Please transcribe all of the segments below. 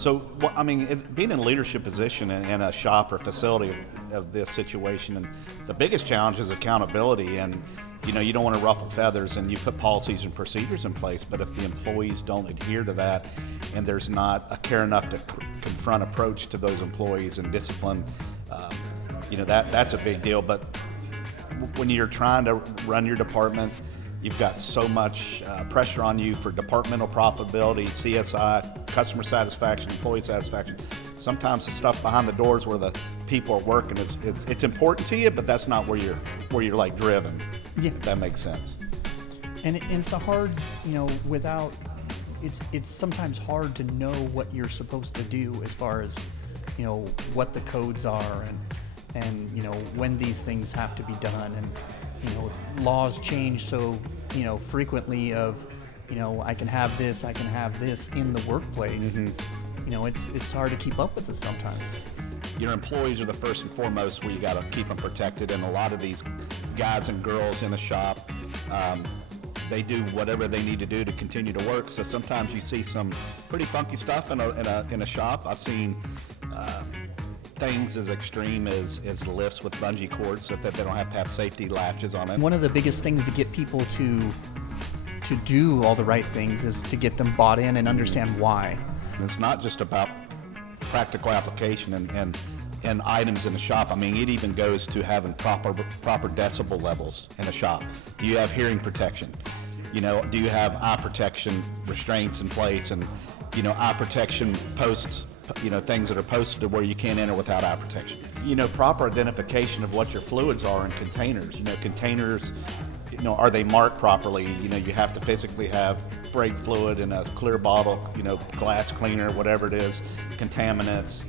So, I mean, being in a leadership position in a shop or facility of this situation, and the biggest challenge is accountability. And you don't want to ruffle feathers, and you put policies and procedures in place. But if the employees don't adhere to that, and there's not a care enough to confront approach to those employees and discipline, that's a big deal. But when you're trying to run your department, you've got so much pressure on you for departmental profitability, CSI, customer satisfaction, employee satisfaction. Sometimes the stuff behind the doors where the people are working it's important to you, but that's not where you're like driven. Yeah. If that makes sense. And it's a hard, without it's sometimes hard to know what you're supposed to do as far as what the codes are and when these things have to be done, and laws change so frequently of I can have this in the workplace. Mm-hmm. It's hard to keep up with it sometimes. Your employees are the first and foremost where you got to keep them protected, and a lot of these guys and girls in a shop, they do whatever they need to do to continue to work. So sometimes you see some pretty funky stuff in a shop. I've seen things as extreme as lifts with bungee cords so that they don't have to have safety latches on it. One of the biggest things to get people to do all the right things is to get them bought in and understand why. And it's not just about practical application and items in the shop. I mean, it even goes to having proper decibel levels in a shop. Do you have hearing protection? Do you have eye protection restraints in place, and eye protection posts, things that are posted to where you can't enter without eye protection. Proper identification of what your fluids are in containers. Containers, are they marked properly? You have to physically have brake fluid in a clear bottle, glass cleaner, whatever it is, contaminants,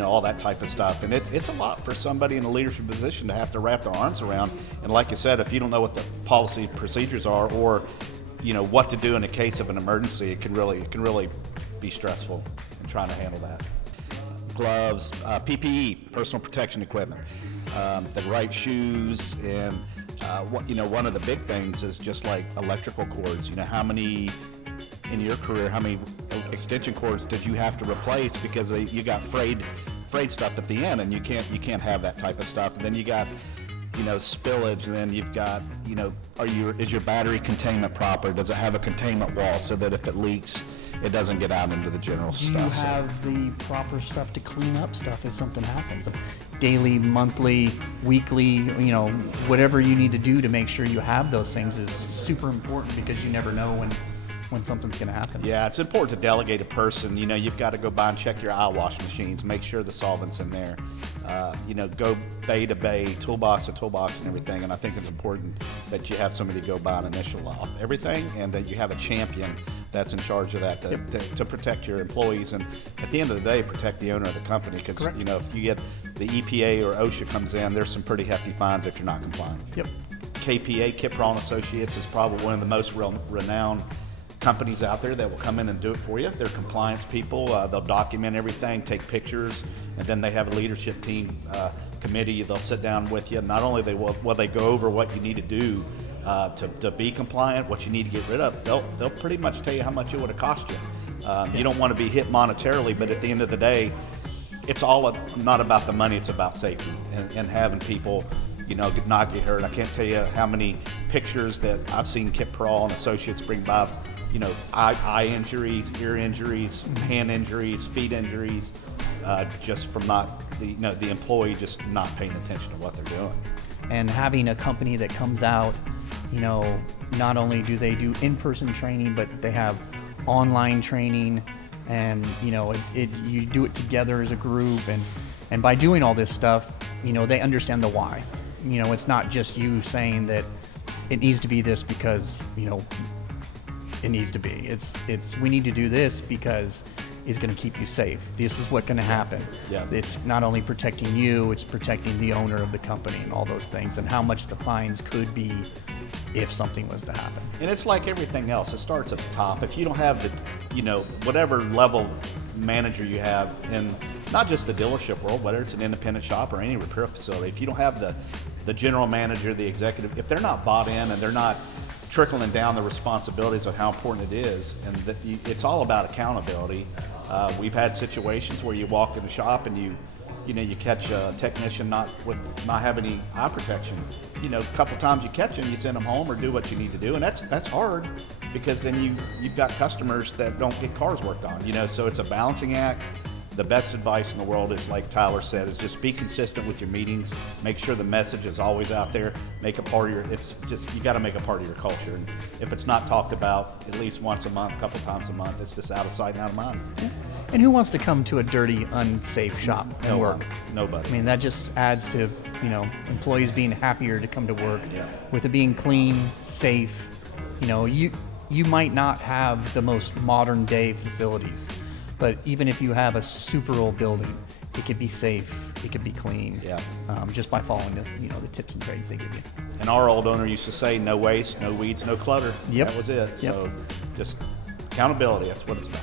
all that type of stuff. And it's a lot for somebody in a leadership position to have to wrap their arms around. And like you said, if you don't know what the policy procedures are, or what to do in the case of an emergency, it can really be stressful in trying to handle that. Gloves, PPE, personal protection equipment, the right shoes, and one of the big things is just like electrical cords. How many in your career, how many extension cords did you have to replace because you got frayed stuff at the end, and you can't have that type of stuff. And then you got spillage, and then you've got is your battery containment proper? Does it have a containment wall so that if it leaks, it doesn't get out into the general stuff? Do you have the proper stuff to clean up stuff if something happens? Daily, monthly, weekly, whatever you need to do to make sure you have those things is super important, because you never know when something's going to happen. Yeah, it's important to delegate a person. You've got to go by and check your eye wash machines, make sure the solvent's in there. Go bay to bay, toolbox to toolbox and everything. And I think it's important that you have somebody go by and initial off everything, and that you have a champion that's in charge of that to protect your employees, and at the end of the day, protect the owner of the company. Because if you get the EPA or OSHA comes in, there's some pretty hefty fines if you're not compliant. Yep. KPA Kip Brown Associates is probably one of the most renowned companies out there that will come in and do it for you. They're compliance people. They'll document everything, take pictures, and then they have a leadership team committee. They'll sit down with you. Not only will they go over what you need to do to be compliant, what you need to get rid of, they'll pretty much tell you how much it would have cost you. You don't want to be hit monetarily, but at the end of the day, it's all not about the money, it's about safety and having people not get hurt. I can't tell you how many pictures that I've seen Kip Brown Associates bring by, eye injuries, ear injuries, hand injuries, feet injuries, just from the employee just not paying attention to what they're doing. And having a company that comes out, not only do they do in-person training, but they have online training, and you do it together as a group, and by doing all this stuff, they understand the why. It's not just you saying that it needs to be this because it needs to be. It's we need to do this because it's going to keep you safe. This is what's going to happen. Yeah. It's not only protecting you, it's protecting the owner of the company and all those things, and how much the fines could be if something was to happen. And it's like everything else. It starts at the top. If you don't have whatever level manager you have in not just the dealership world, whether it's an independent shop or any repair facility, if you don't have the general manager, the executive, if they're not bought in and they're not trickling down the responsibilities of how important it is, and that it's all about accountability. We've had situations where you walk in the shop and you catch a technician not have any eye protection. A couple times you catch them, you send them home or do what you need to do, and that's hard, because then you've got customers that don't get cars worked on. So it's a balancing act. The best advice in the world is, like Tyler said, is just be consistent with your meetings. Make sure the message is always out there. Make a part of you got to make a part of your culture. And if it's not talked about at least once a month, a couple times a month, it's just out of sight, out of mind. And who wants to come to a dirty, unsafe shop and work? Nobody. I mean, that just adds to, employees being happier to come to work. Yeah. With it being clean, safe. You might not have the most modern day facilities, but even if you have a super old building, it could be safe, it could be clean. Yeah. Just by following the tips and trades they give you. And our old owner used to say, no waste, no weeds, no clutter. Yep. That was it. Yep. So just accountability, that's what it's about.